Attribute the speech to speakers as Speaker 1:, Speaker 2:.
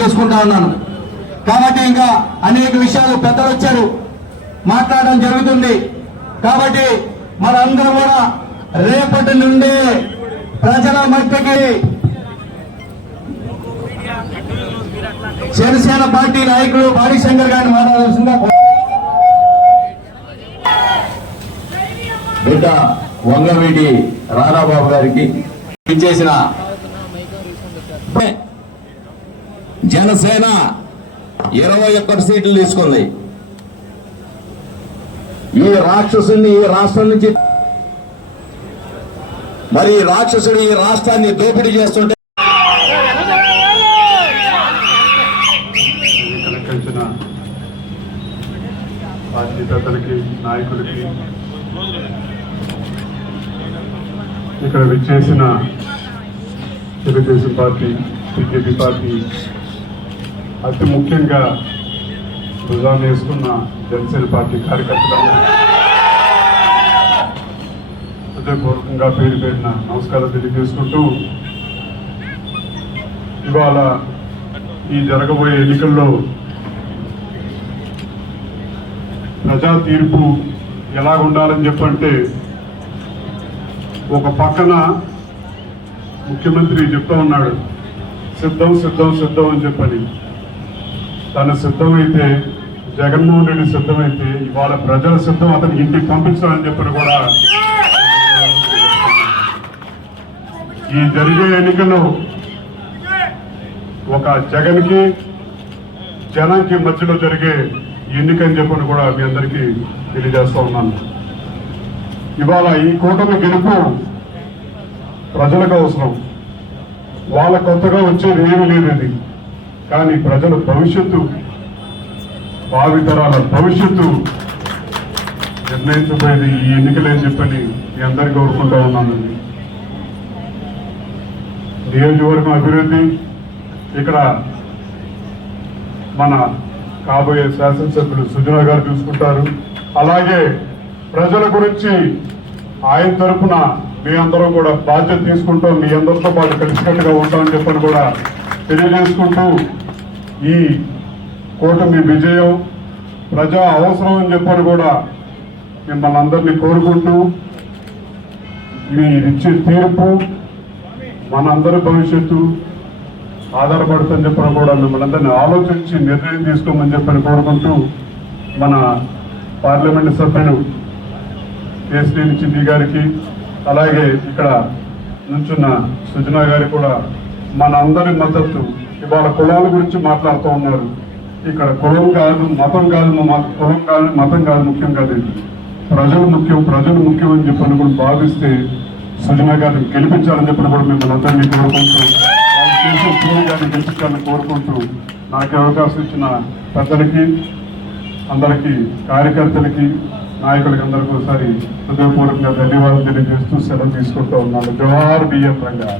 Speaker 1: చేసుకుంటా ఉన్నాను. కాబట్టి ఇంకా అనేక విషయాలు పెద్దలు వచ్చారు. మాట్లాడడం జరుగుతుంది. కాబట్టి మనందరం కూడా రేపటి నుండి ప్రజల మధ్యకి జనసేన పార్టీ నాయకుడు బాడీ శంకర్ గారిని మాట్లాడాల్సిందిగా బిడ్డ వంగవీటి రాధాబాబు గారికి ఇచ్చేసిన జనసేన ఇరవై ఒక్కటి సీట్లు తీసుకుంది. ఈ రాక్షసుని ఈ రాష్ట్రం నుంచి మరి రాక్షసుడు ఈ రాష్ట్రాన్ని దోపిడీ చేస్తుంటే
Speaker 2: కల్పించిన నాయకులకి ఇక్కడ విచ్చేసిన తెలుగుదేశం పార్టీ బీజేపీ పార్టీ అతి ముఖ్యంగా భుజాన్ని వేసుకున్న జనసేన పార్టీ కార్యకర్తలు హృదయపూర్వకంగా పేరు పేరిన నమస్కారం తెలియజేసుకుంటూ ఇవాళ ఈ జరగబోయే ఎన్నికల్లో ప్రజా తీర్పు ఎలా ఉండాలని చెప్పంటే ఒక పక్కన ముఖ్యమంత్రి చెప్తా ఉన్నాడు సిద్ధం సిద్ధం సిద్ధం అని చెప్పని. తను సిద్ధమైతే జగన్మోహన్ రెడ్డి సిద్ధమైతే ఇవాళ ప్రజల సిద్ధం అతను ఇంటికి పంపించాలని చెప్పిన కూడా ఈ జరిగే ఎన్నికల్లో ఒక జగన్కి జనానికి మధ్యలో జరిగే ఎన్నిక అని చెప్పని కూడా మీ అందరికీ తెలియజేస్తా ఉన్నాను. ఇవాళ ఈ కూటమి గెలుపు ప్రజలకు అవసరం. వాళ్ళ కొత్తగా వచ్చేది ఏమీ లేదు ఇది కానీ ప్రజల భవిష్యత్తు భావితరాల భవిష్యత్తు నిర్ణయించబోయేది ఈ ఎన్నికలేని చెప్పని మీ అందరికీ కోరుకుంటా ఉన్నానండి నియోజకవర్గం అభివృద్ధి ఇక్కడ మన కాబోయే శాసనసభ్యులు సుజనా గారు చూసుకుంటారు. అలాగే ప్రజల గురించి ఆయన తరఫున మీ అందరం కూడా బాధ్యత తీసుకుంటూ. మీ అందరితో పాటు కలిసికట్టుగా ఉంటామని చెప్పని కూడా తెలియజేసుకుంటూ ఈ కూటమి విజయం ప్రజా అవసరం అని చెప్పని కూడా మిమ్మల్ని అందరినీ కోరుకుంటూ మీరిచ్చే తీర్పు మనందరి భవిష్యత్తు ఆధారపడుతుందని చెప్పని కూడా మిమ్మల్ని అందరినీ ఆలోచించి నిర్ణయం తీసుకోమని చెప్పని కోరుకుంటూ మన పార్లమెంట్ సభ్యులు కేసీని చింది గారికి అలాగే ఇక్కడ నుంచున్న సుజనా గారికి కూడా మన అందరి మద్దతు. ఇవాళ కులాల గురించి మాట్లాడుతూ ఉన్నారు. ఇక్కడ కులం కాదు మతం కాదు మా కులం కాదు మతం కాదు ముఖ్యం కాదు ప్రజలు ముఖ్యం ప్రజలు ముఖ్యం అని చెప్పని కూడా భావిస్తే సుజనా గారిని గెలిపించాలని చెప్పిన కూడా మిమ్మల్ని అందరినీ కోరుకుంటూ వాళ్ళు గారిని గెలిపించాలని కోరుకుంటూ నాకు అవకాశం ఇచ్చిన పెద్దలకి అందరికీ కార్యకర్తలకి నాయకులకి అందరికీ ఒకసారి హృదయపూర్వకంగా ధన్యవాదాలు తెలియజేస్తూ సెలవు తీసుకుంటూ ఉన్నాను. జవహర్ బియ్యం రంగా